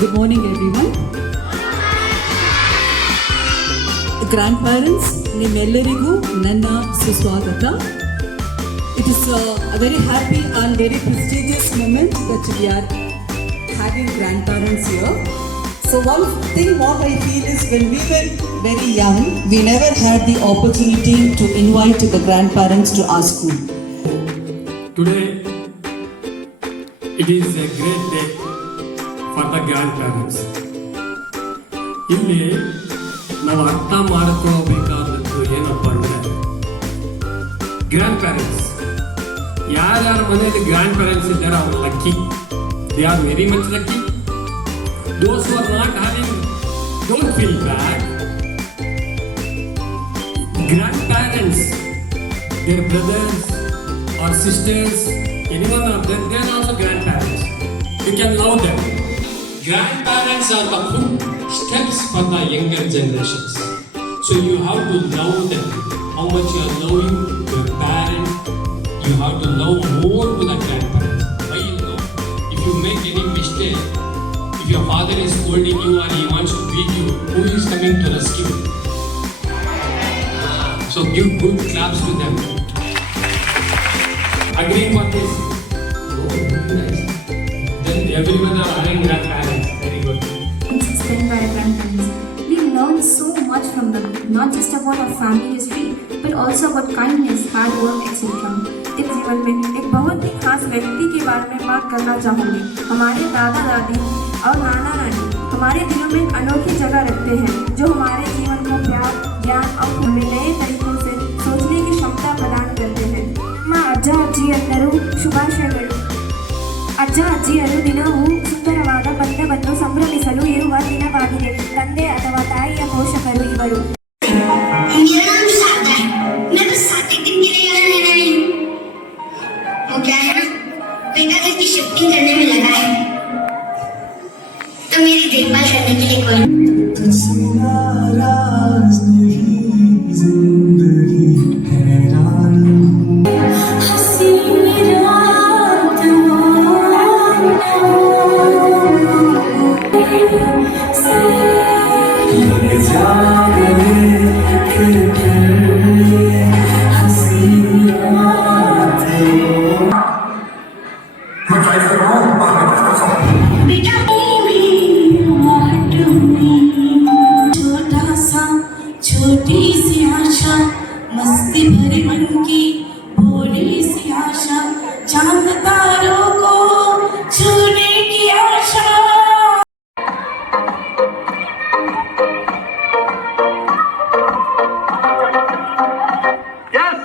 Good morning, everyone. Grandparents, ನಿಮ್ಮೆಲ್ಲರಿಗೂ ನನ್ನ ಸುಸ್ವಾಗತ. It is a very happy and very prestigious moment that we are having grandparents here. So one thing what I feel is when we were very young, we never had the opportunity to invite the grandparents to our school. Today, it is a great day for the grandparents. ಇಲ್ಲಿ ನಾವು ಅರ್ಥ ಮಾಡ್ಕೋಬೇಕಾದದ್ದು ಏನಪ್ಪ ಅಂದರೆ grand parents ಯಾರ್ಯಾರ ಮನೆಯಲ್ಲಿ grand parents ಇದ್ದಾರೆ ಅವ್ರು lucky. They are very much lucky. Those who are not having don't feel bad. Grandparents, their brothers or sisters, anyone of them, they are also grandparents. You can love them. Grandparents are the footsteps for the younger generations. So you have to love them. How much you are loving your parent, you have to love more to the grandparents. Why you know? If you make any mistake, if your father is scolding you or he wants to beat you, who is coming to rescue? So give good claps to them. Agreeing for this? Oh, very nice. Then everyone are having grandparents. Very good. Spent by grandparents. We learn so much from them, not just about our family history, but also about kindness, hard work, etc. इस जीवन में एक बहुत ही खास व्यक्ति के बारे में बात करना चाहूँगी. हमारे दादा दादी और नाना नानी हमारे दिलों में अनोखी जगह रखते हैं, जो हमारे जीवन को प्यार, ज्ञान और हमें नए तरीकों से सोचने की क्षमता प्रदान करते हैं. ಅಜ್ಜ ಅಜ್ಜಿಯರು ಶುಭಾಶಯಗಳು. ಅಜ್ಜ ಅಜ್ಜಿಯರು ದಿನವೂ ಸುಂದರವಾದ ಬಂಧವನ್ನು ಸಂಭ್ರಮಿಸಲು ಇರುವ ದಿನವಾಗಿದೆ. ತಂದೆ ಅಥವಾ ತಾಯಿಯ ಪೋಷಕರು ಇವರು. छोटी सी आशा, मस्ती भरी मन की भोली सी आशा, चांद तारों को छूने की आशा. Yes.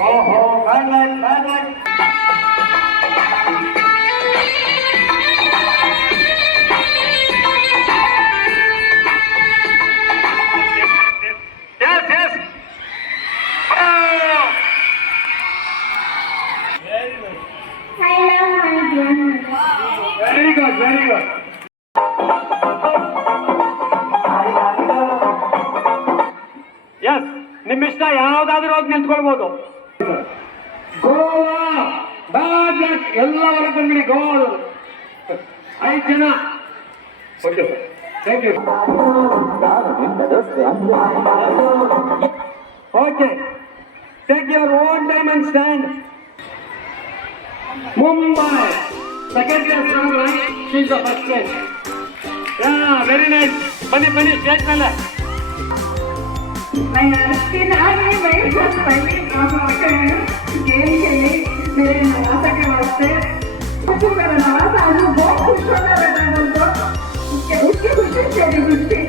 Oh, bad luck, bad luck. Yes, yes. Oh. Very good. I love my grandmother. Very good, very good. Yes, ನಿಮ್ಮ ಇಷ್ಟ ಯಾವ್ದಾದ್ರೂ ಹೋಗಿ ನಿಂತ್ಕೊಳ್ಬೋದು. ಗೋವಾ ಬ್ಯಾಡ್ ಲಕ್ ಎಲ್ಲ ಹೊರಗೆ ಗೋಲ್ 5 ಜನ. Okay sir, thank you. Okay, take your own time and stand. Mumbai second class right, she is the first class. Yeah, very nice. ಬನ್ನಿ ಬನ್ನಿ ಸ್ಟೇಜ್ ಮೇಲೆ. मैं के नाम में मैं बहुत पहले काम करते हैं गेम के लिए मेरे नवासा के वास्ते. मुझे मेरा नवासा आज बहुत खुश होता रहता है. उसके खुशी से खुशी